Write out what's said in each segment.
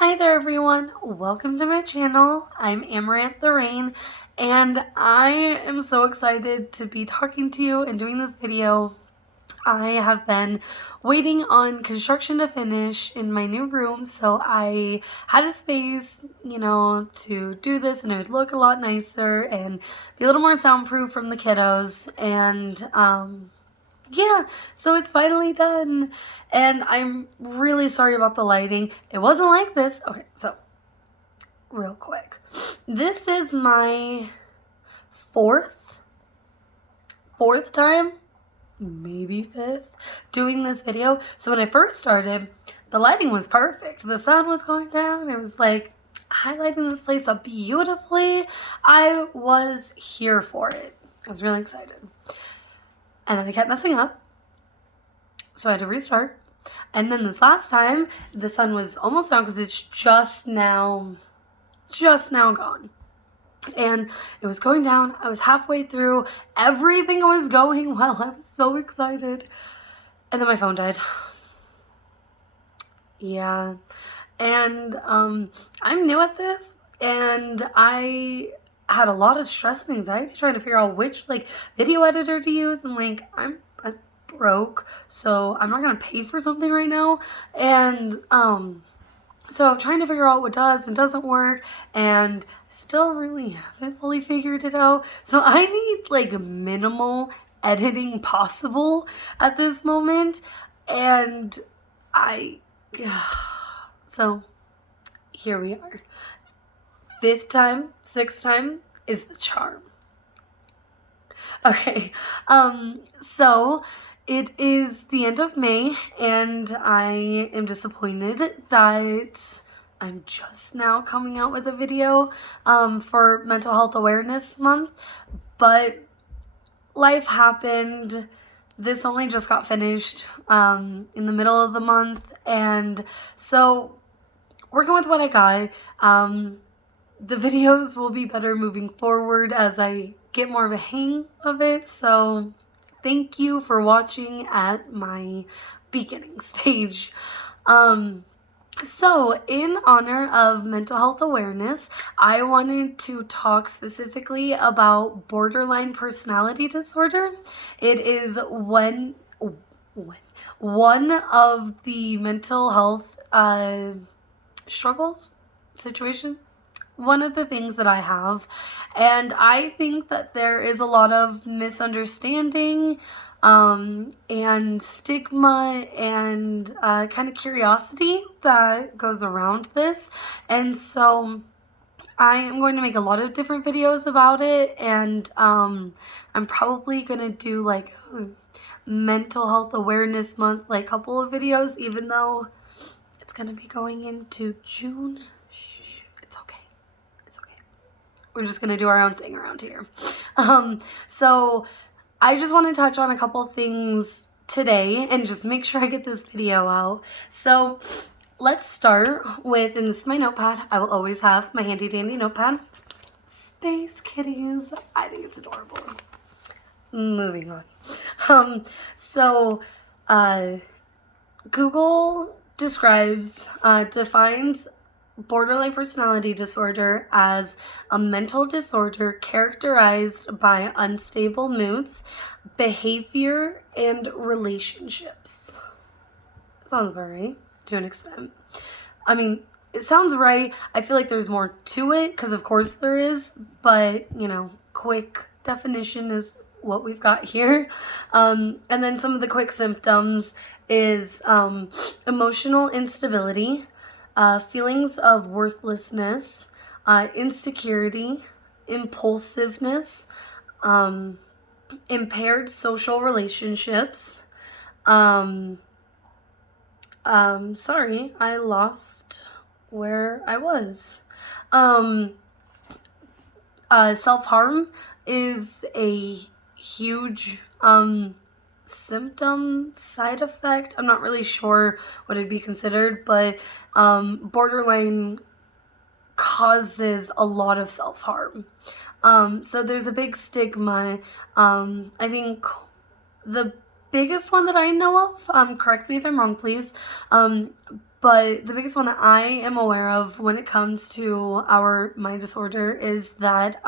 Hi there everyone, welcome to my channel. I'm Amaranth the Rain and I am so excited to be talking to you and doing this video. I have been waiting on construction to finish in my new room, so I had a space, to do this and it would look a lot nicer and be a little more soundproof from the kiddos. And yeah, so it's finally done. And I'm really sorry about the lighting. It wasn't like this. Okay, so real quick. This is my fourth time, maybe fifth, doing this video. So when I first started, the lighting was perfect. The sun was going down. It was like highlighting this place up beautifully. I was here for it. I was really excited. And then I kept messing up, so I had to restart. And then this last time, the sun was almost down because it's just now gone. And it was going down. I was halfway through. Everything was going well. I was so excited. And then my phone died. Yeah. And I'm new at this, and I had a lot of stress and anxiety trying to figure out which video editor to use, and I'm broke, so I'm not gonna pay for something right now. And so trying to figure out what does and doesn't work, and still really haven't fully figured it out. So I need minimal editing possible at this moment, and so here we are. Fifth time, sixth time is the charm. Okay, so it is the end of May, and I am disappointed that I'm just now coming out with a video for Mental Health Awareness Month, but life happened. This only just got finished in the middle of the month, and so working with what I got. The videos will be better moving forward as I get more of a hang of it. So thank you for watching at my beginning stage. So in honor of mental health awareness, I wanted to talk specifically about borderline personality disorder. It is one of the mental health struggles, situation, one of the things that I have, and I think that there is a lot of misunderstanding and stigma and kind of curiosity that goes around this. And so I am going to make a lot of different videos about it, and I'm probably going to do mental health awareness month, couple of videos, even though it's going to be going into June. We're just going to do our own thing around here. So I just want to touch on a couple things today and just make sure I get this video out. So let's start with, and this is my notepad. I will always have my handy dandy notepad. Space kitties. I think it's adorable. Moving on. Google defines borderline personality disorder as a mental disorder characterized by unstable moods, behavior, and relationships. Sounds about right to an extent. I mean, it sounds right. I feel like there's more to it, because of course there is, but quick definition is what we've got here. And then some of the quick symptoms is emotional instability, feelings of worthlessness, insecurity, impulsiveness, impaired social relationships. Sorry, I lost where I was. Self-harm is a huge symptom, side effect. I'm not really sure what it'd be considered, but borderline causes a lot of self-harm. So there's a big stigma. I think the biggest one that I know of, correct me if I'm wrong, please, But the biggest one that I am aware of when it comes to my disorder is that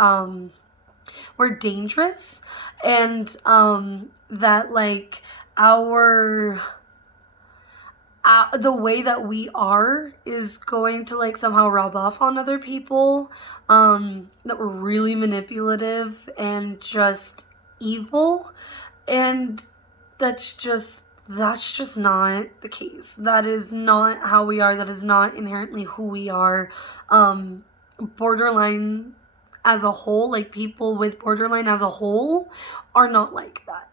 we're dangerous, and that like our the way that we are is going to like somehow rub off on other people, that we're really manipulative and just evil, and that's just not the case. That is not how we are. That is not inherently who we are. Borderline as a whole, like people with borderline as a whole, are not like that.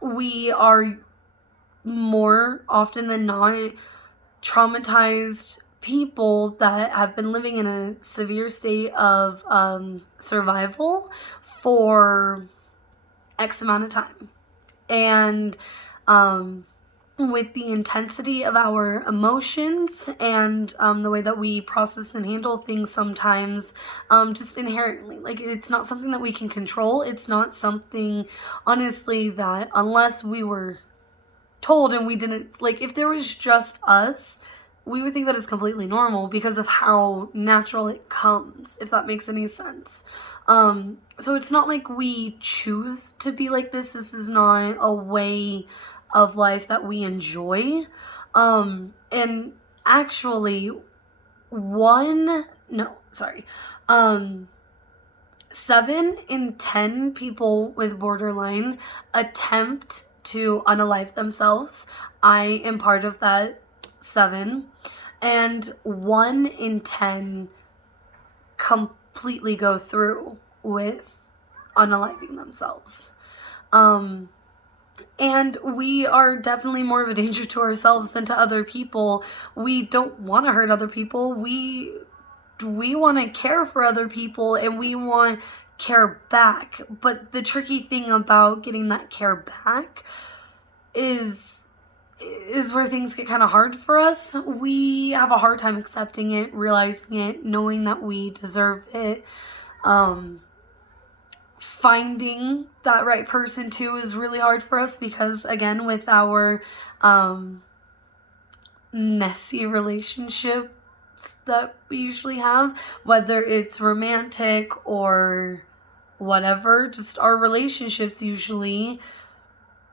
We are more often than not traumatized people that have been living in a severe state of survival for X amount of time. And with the intensity of our emotions and the way that we process and handle things sometimes, just inherently, like it's not something that we can control. It's not something, honestly, that unless we were told and we didn't, like if there was just us, we would think that it's completely normal because of how natural it comes, if that makes any sense. So it's not like we choose to be like this. This is not a way of life that we enjoy. And actually, 7 in 10 people with borderline attempt to unalive themselves. I am part of that 7. And 1 in 10 completely go through with unaliving themselves. And we are definitely more of a danger to ourselves than to other people. We don't want to hurt other people. We want to care for other people, and we want care back. But the tricky thing about getting that care back is where things get kind of hard for us. We have a hard time accepting it, realizing it, knowing that we deserve it. Finding that right person too is really hard for us because, again, with our messy relationships that we usually have, whether it's romantic or whatever, just our relationships usually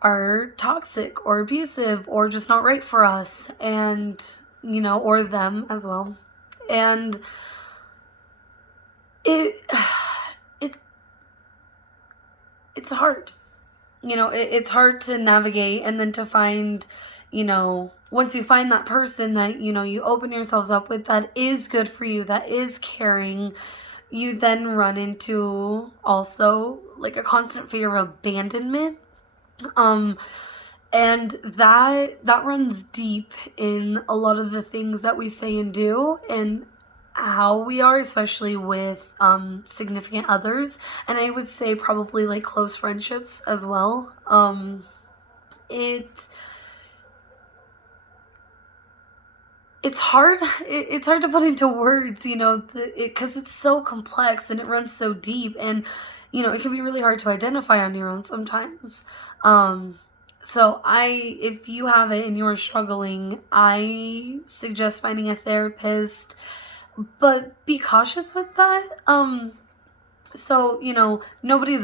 are toxic or abusive or just not right for us, and or them as well. And it's hard. It's hard to navigate, and then to find, once you find that person that, you open yourselves up with, that is good for you, that is caring, you then run into also like a constant fear of abandonment. And that runs deep in a lot of the things that we say and do, and how we are, especially with significant others, and I would say probably like close friendships as well. It's hard. It's hard to put into words, because it's so complex and it runs so deep, and it can be really hard to identify on your own sometimes. So if you have it and you're struggling, I suggest finding a therapist, but be cautious with that. So, nobody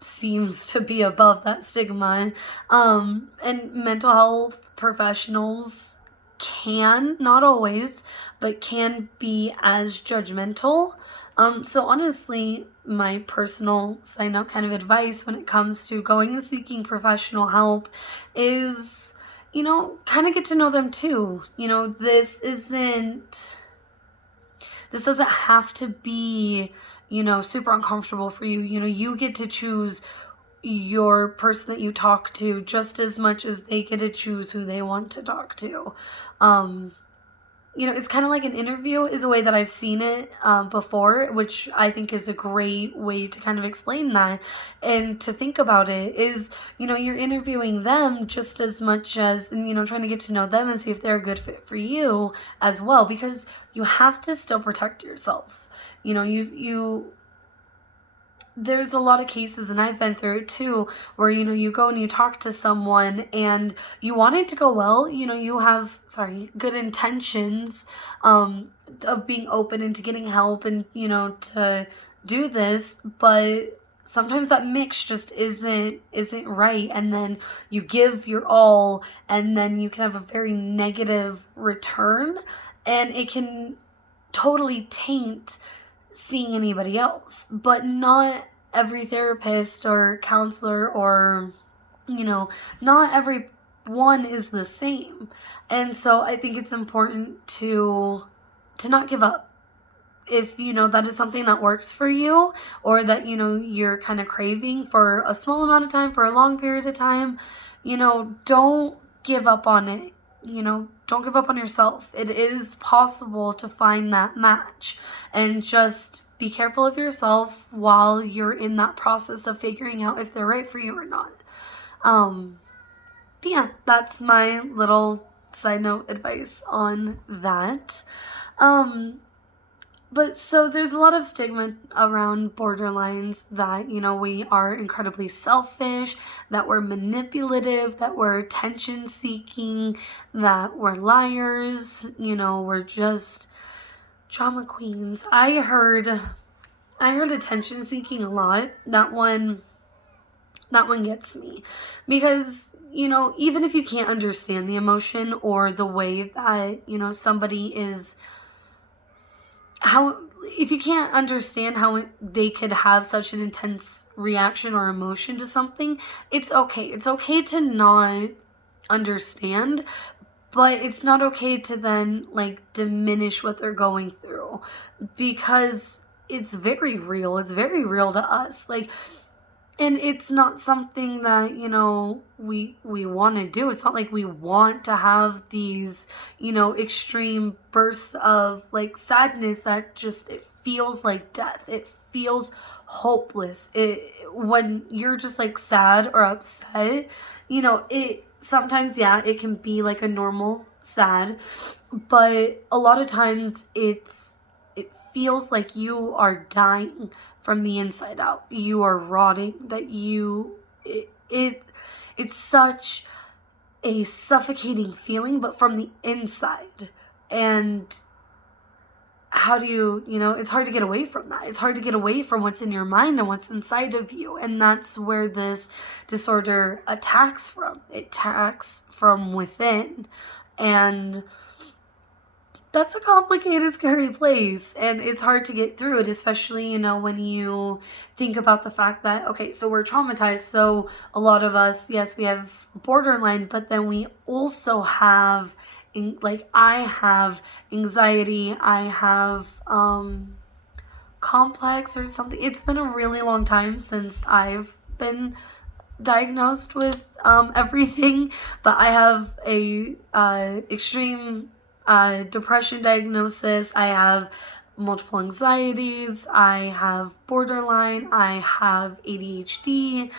seems to be above that stigma. And mental health professionals can, not always, but can be as judgmental. So honestly, my personal sign up kind of advice when it comes to going and seeking professional help is, kind of get to know them too. This doesn't have to be, super uncomfortable for you. You get to choose your person that you talk to just as much as they get to choose who they want to talk to. It's kind of like an interview is a way that I've seen it before, which I think is a great way to kind of explain that. And to think about it is, you're interviewing them just as much as, and, trying to get to know them and see if they're a good fit for you as well, because you have to still protect yourself. there's a lot of cases, and I've been through it too, where, you go and you talk to someone and you want it to go well, you have, good intentions, of being open and to getting help and, to do this, but sometimes that mix just isn't right, and then you give your all, and then you can have a very negative return, and it can totally taint seeing anybody else. But not every therapist or counselor or, not everyone is the same. And so I think it's important to not give up. If, that is something that works for you, or that, you're kind of craving for a small amount of time, for a long period of time, don't give up on it. Don't give up on yourself. It is possible to find that match, and just be careful of yourself while you're in that process of figuring out if they're right for you or not. But yeah, that's my little side note advice on that. But so there's a lot of stigma around borderlines that, we are incredibly selfish, that we're manipulative, that we're attention seeking, that we're liars, we're just drama queens. I heard attention seeking a lot. That one gets me, because, even if you can't understand the emotion or the way that, somebody is, if you can't understand how they could have such an intense reaction or emotion to something, it's okay. It's okay to not understand, but it's not okay to then diminish what they're going through, because it's very real. It's very real to us. And it's not something that, we want to do. It's not like we want to have these, extreme bursts of sadness that just, it feels like death. It feels hopeless. When you're just sad or upset, it sometimes, yeah, it can be like a normal sad, but a lot of times it feels like you are dying from the inside out. You are rotting, that it's such a suffocating feeling, but from the inside. And how do you, it's hard to get away from that. It's hard to get away from what's in your mind and what's inside of you. And that's where this disorder attacks from. It attacks from within. And that's a complicated, scary place, and it's hard to get through it, especially, when you think about the fact that, okay, so we're traumatized, so a lot of us, yes, we have borderline, but then we also have, I have anxiety, I have, complex or something. It's been a really long time since I've been diagnosed with, everything, but I have a, extreme depression diagnosis. I have multiple anxieties. I have borderline. I have ADHD,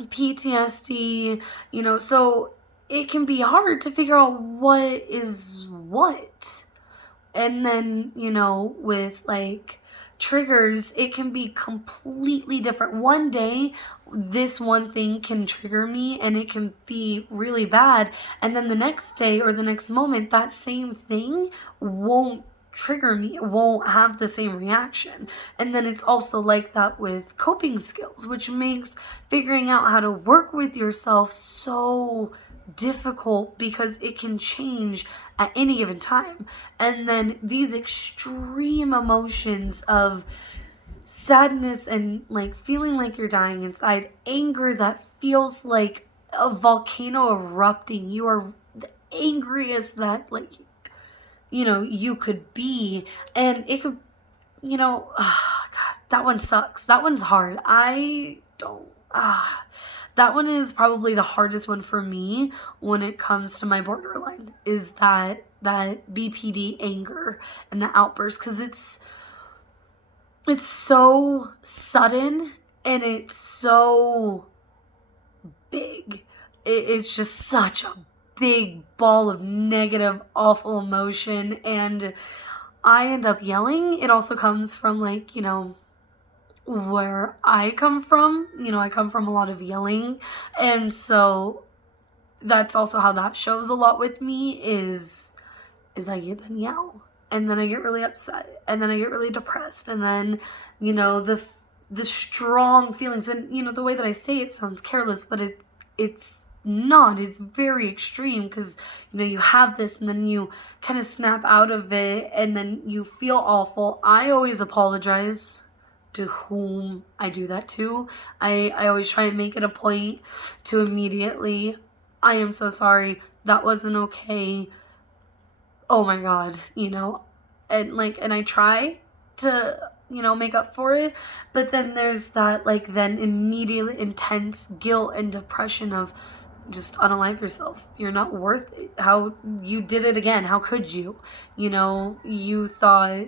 PTSD, so it can be hard to figure out what is what. And then, with triggers, it can be completely different. One day, this one thing can trigger me and it can be really bad. And then the next day or the next moment, that same thing won't trigger me. It won't have the same reaction. And then it's also like that with coping skills, which makes figuring out how to work with yourself so difficult, because it can change at any given time. And then these extreme emotions of sadness and feeling like you're dying inside, anger that feels like a volcano erupting. You are the angriest that you could be, and it could, oh God, that one sucks. That one's hard. That one is probably the hardest one for me when it comes to my borderline, is that BPD anger and the outburst, because it's so sudden and it's so big. It's just such a big ball of negative, awful emotion, and I end up yelling. It also comes from where I come from. You know, I come from a lot of yelling, and so that's also how that shows a lot with me is I get then yell, and then I get really upset, and then I get really depressed, and then, you know, the strong feelings, and you know, the way that I say it sounds careless, but it's not. It's very extreme, because you know, you have this and then you kind of snap out of it and then you feel awful. I always apologize to whom I do that to. I always try and make it a point to immediately, I am so sorry, that wasn't okay, oh my god, you know, and I try to, you know, make up for it, but then there's that, like, then immediate intense guilt and depression of just unalive yourself. You're not worth it. How you did it again? How could you? You know, you thought,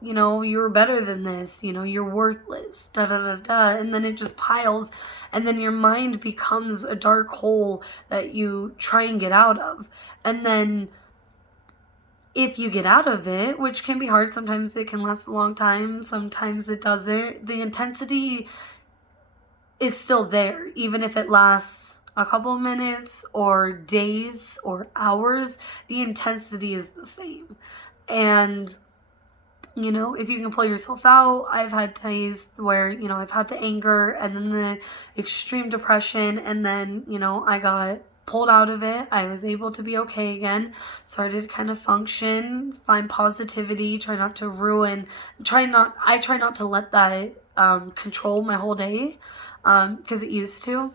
you know, you were better than this, you know, you're worthless, da da da da, and then it just piles, and then your mind becomes a dark hole that you try and get out of. And then if you get out of it, which can be hard, sometimes it can last a long time, sometimes it doesn't, the intensity is still there, even if it lasts a couple of minutes or days or hours, the intensity is the same. And you know, if you can pull yourself out, I've had days where, you know, I've had the anger and then the extreme depression, and then, you know, I got pulled out of it. I was able to be okay again, started to kind of function, find positivity, try not to ruin, I try not to let that control my whole day, because it used to.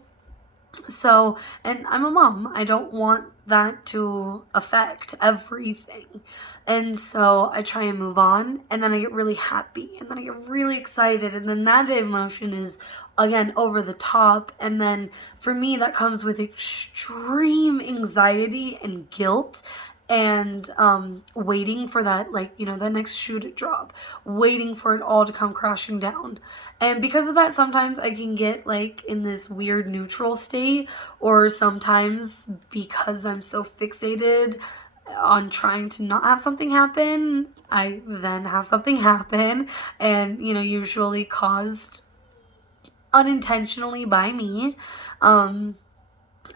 So, and I'm a mom. I don't want that to affect everything. And so I try and move on, and then I get really happy, and then I get really excited, and then that emotion is again over the top. And then for me, that comes with extreme anxiety and guilt, and waiting for that, like, you know, the next shoe to drop, waiting for it all to come crashing down. And because of that, sometimes I can get like in this weird neutral state, or sometimes because I'm so fixated on trying to not have something happen, I then have something happen, and, you know, usually caused unintentionally by me. And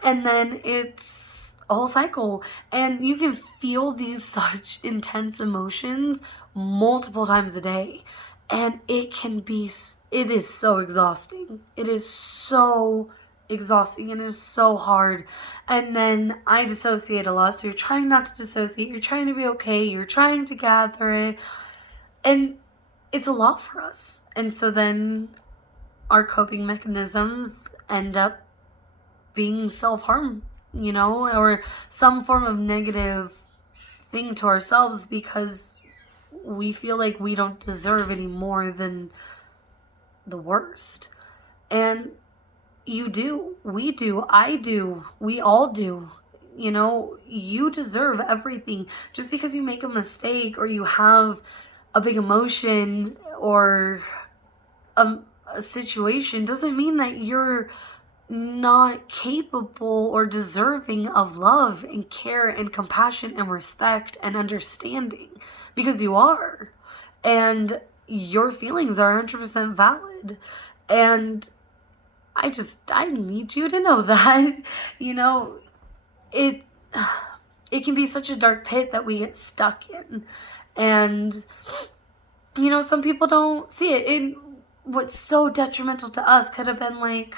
then it's a whole cycle, and you can feel these such intense emotions multiple times a day, and it is so exhausting. It is so exhausting, and it is so hard. And then I dissociate a lot, so you're trying not to dissociate, you're trying to be okay, you're trying to gather it, and it's a lot for us. And so then our coping mechanisms end up being self-harm, you know, or some form of negative thing to ourselves, because we feel like we don't deserve any more than the worst. And you do, we do, I do, we all do. You know, you deserve everything. Just because you make a mistake, or you have a big emotion, or a situation, doesn't mean that you're not capable or deserving of love and care and compassion and respect and understanding, because you are, and your feelings are 100% valid. And I need you to know that, you know, it can be such a dark pit that we get stuck in. And, you know, some people don't see it. What's so detrimental to us could have been like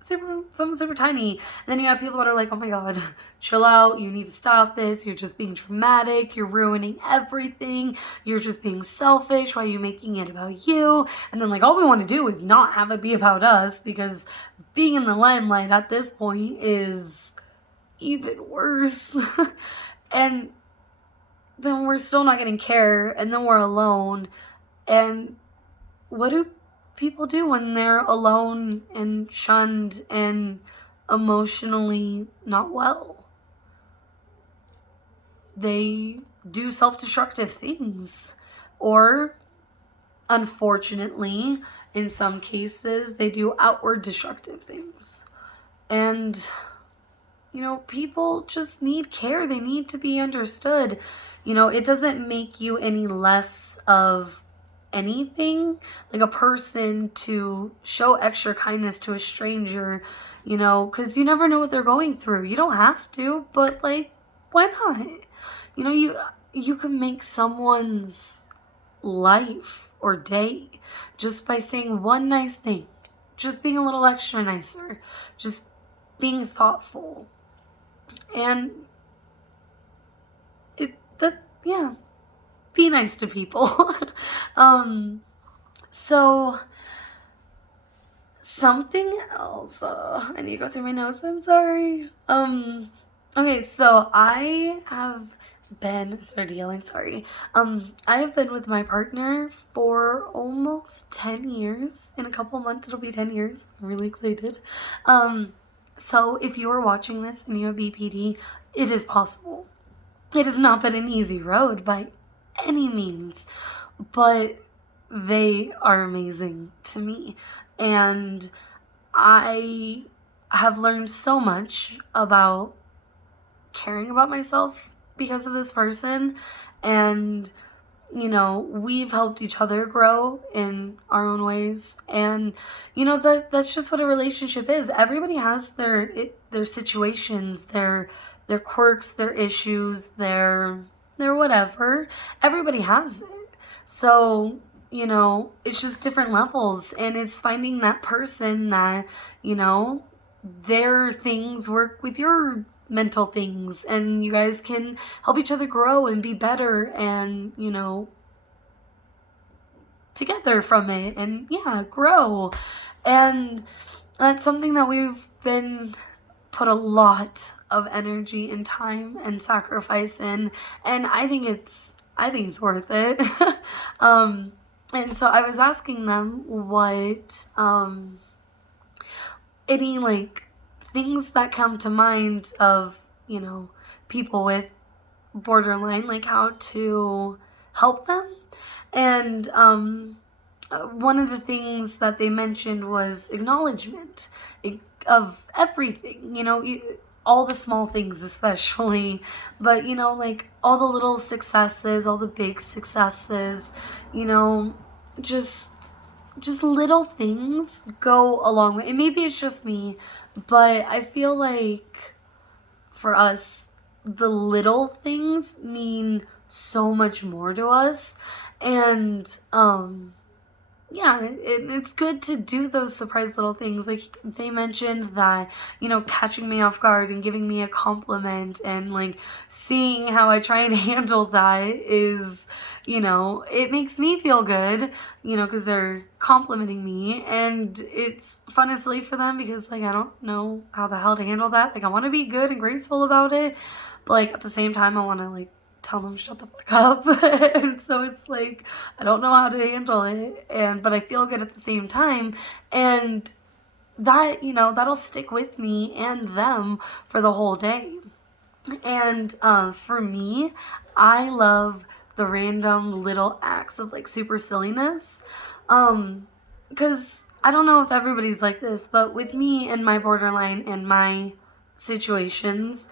something super tiny. And then you have people that are like, oh my god, chill out, you need to stop this, you're just being dramatic, you're ruining everything, you're just being selfish, why are you making it about you? And then, like, all we want to do is not have it be about us, because being in the limelight at this point is even worse. And then we're still not getting care, and then we're alone. And what do people do when they're alone and shunned and emotionally not well? They do self-destructive things, or unfortunately, in some cases, they do outward destructive things. And, you know, people just need care. They need to be understood. You know, it doesn't make you any less of anything, like a person, to show extra kindness to a stranger, you know, because you never know what they're going through. You don't have to, but like, why not? You know, you can make someone's life or day just by saying one nice thing, just being a little extra nicer, just being thoughtful. And yeah, be nice to people. So something else, I need to go through my notes, I'm sorry. Okay, so I have started yelling, sorry. I have been with my partner for almost 10 years. In a couple months, it'll be 10 years. I'm really excited. So if you are watching this and you have BPD, it is possible. It has not been an easy road by any means, but they are amazing to me. And I have learned so much about caring about myself because of this person. And, you know, we've helped each other grow in our own ways. And, you know, that's just what a relationship is. Everybody has their situations, their quirks, their issues, their whatever. Everybody has it. So, you know, it's just different levels, and it's finding that person that, you know, their things work with your mental things, and you guys can help each other grow and be better, and, you know, together from it, and yeah, grow. And that's something that we've been put a lot of energy and time and sacrifice in, and I think it's worth it. And so I was asking them what any like things that come to mind of, you know, people with borderline, like how to help them. And one of the things that they mentioned was acknowledgement of everything, you know, all the small things especially, but, you know, like all the little successes, all the big successes, you know, just little things go a long way. And maybe it's just me, but I feel like for us, the little things mean so much more to us. And yeah, it's good to do those surprise little things. Like they mentioned that, you know, catching me off guard and giving me a compliment, and like seeing how I try and handle that is, you know, it makes me feel good, you know, because they're complimenting me, and it's fun and silly for them because like I don't know how the hell to handle that. Like I want to be good and graceful about it, but like at the same time I want to like tell them shut the fuck up. And so it's like I don't know how to handle it, but I feel good at the same time, and that, you know, that'll stick with me and them for the whole day. And for me, I love the random little acts of like super silliness, because I don't know if everybody's like this, but with me and my borderline and my situations,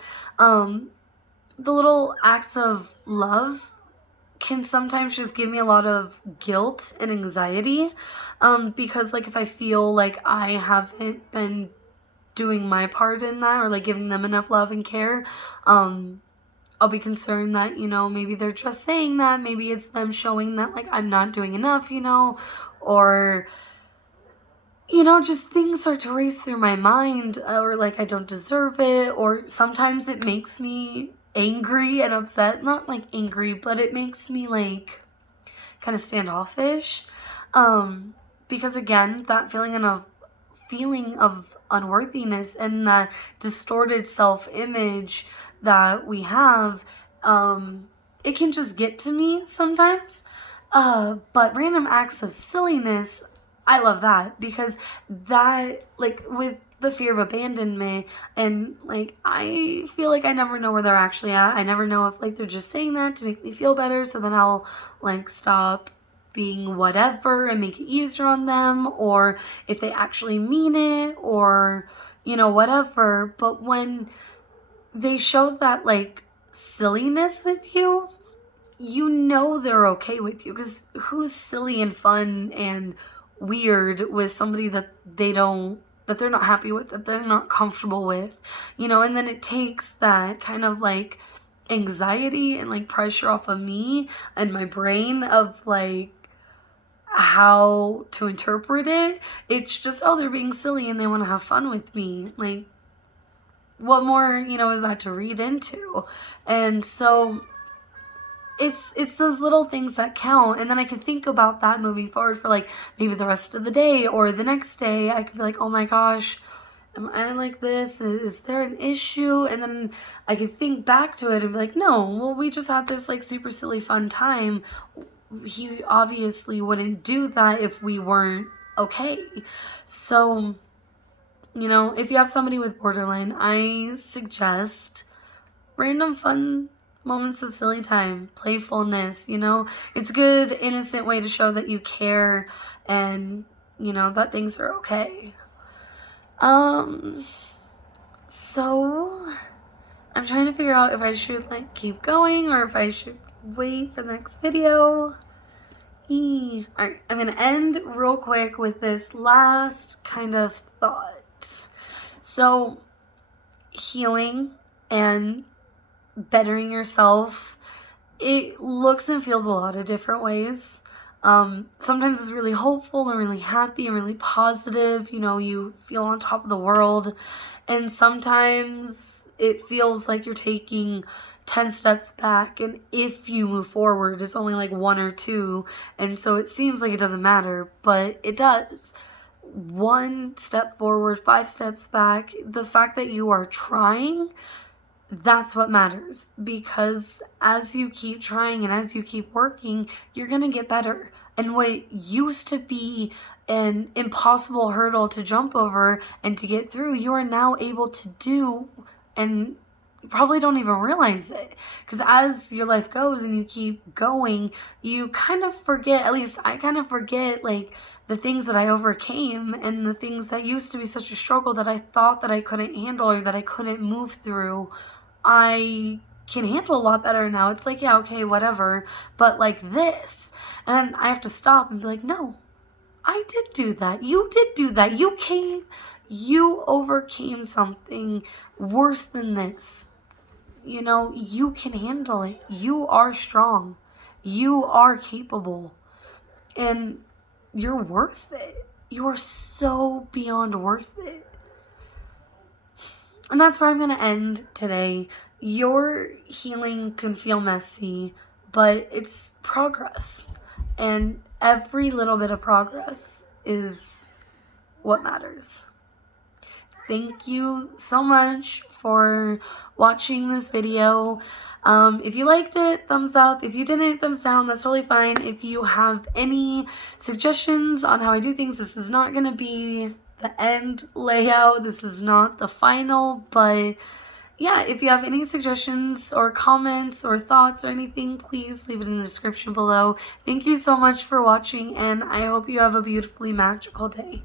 the little acts of love can sometimes just give me a lot of guilt and anxiety, because like if I feel like I haven't been doing my part in that, or like giving them enough love and care, I'll be concerned that, you know, maybe they're just saying that, maybe it's them showing that like I'm not doing enough, you know, or, you know, just things start to race through my mind, or like I don't deserve it, or sometimes it makes me angry and upset. Not like angry, but it makes me like kind of standoffish, because again, that feeling of unworthiness and that distorted self-image that we have, it can just get to me sometimes. But random acts of silliness, I love that, because that, like with the fear of abandonment, and like I feel like I never know where they're actually at. I never know if like they're just saying that to make me feel better, so then I'll like stop being whatever and make it easier on them, or if they actually mean it, or, you know, whatever. But when they show that like silliness with you, you know they're okay with you, because who's silly and fun and weird with somebody that they're not happy with, that they're not comfortable with, you know? And then it takes that kind of like anxiety and like pressure off of me and my brain of like how to interpret it. It's just, oh, they're being silly and they want to have fun with me. Like, what more, you know, is that to read into? And so it's those little things that count. And then I can think about that moving forward for like maybe the rest of the day or the next day. I could be like, oh my gosh, am I like this? Is there an issue? And then I could think back to it and be like, no, well, we just had this like super silly fun time. He obviously wouldn't do that if we weren't okay. So, you know, if you have somebody with borderline, I suggest random fun moments of silly time, playfulness, you know. It's a good, innocent way to show that you care and, you know, that things are okay. So I'm trying to figure out if I should like keep going or if I should wait for the next video. Alright, I'm gonna end real quick with this last kind of thought. So, healing and bettering yourself, it looks and feels a lot of different ways. Sometimes it's really hopeful and really happy and really positive. You know, you feel on top of the world. And sometimes it feels like you're taking 10 steps back, and if you move forward, it's only like 1 or 2. And so it seems like it doesn't matter, but it does. 1 step forward, 5 steps back. The fact that you are trying, that's what matters, because as you keep trying and as you keep working, you're gonna get better. And what used to be an impossible hurdle to jump over and to get through, you are now able to do, and you probably don't even realize it, because as your life goes and you keep going, you kind of forget, at least I kind of forget, like the things that I overcame and the things that used to be such a struggle that I thought that I couldn't handle or that I couldn't move through. I can handle a lot better now. It's like, yeah, okay, whatever, but like this, and I have to stop and be like, no, I did do that. You did do that. You overcame something worse than this. You know, you can handle it. You are strong. You are capable. And you're worth it. You are so beyond worth it. And that's where I'm going to end today. Your healing can feel messy, but it's progress. And every little bit of progress is what matters. Thank you so much for watching this video. If you liked it, thumbs up. If you didn't, thumbs down. That's totally fine. If you have any suggestions on how I do things, this is not going to be the end layout. This is not the final, but yeah, if you have any suggestions or comments or thoughts or anything, please leave it in the description below. Thank you so much for watching, and I hope you have a beautifully magical day.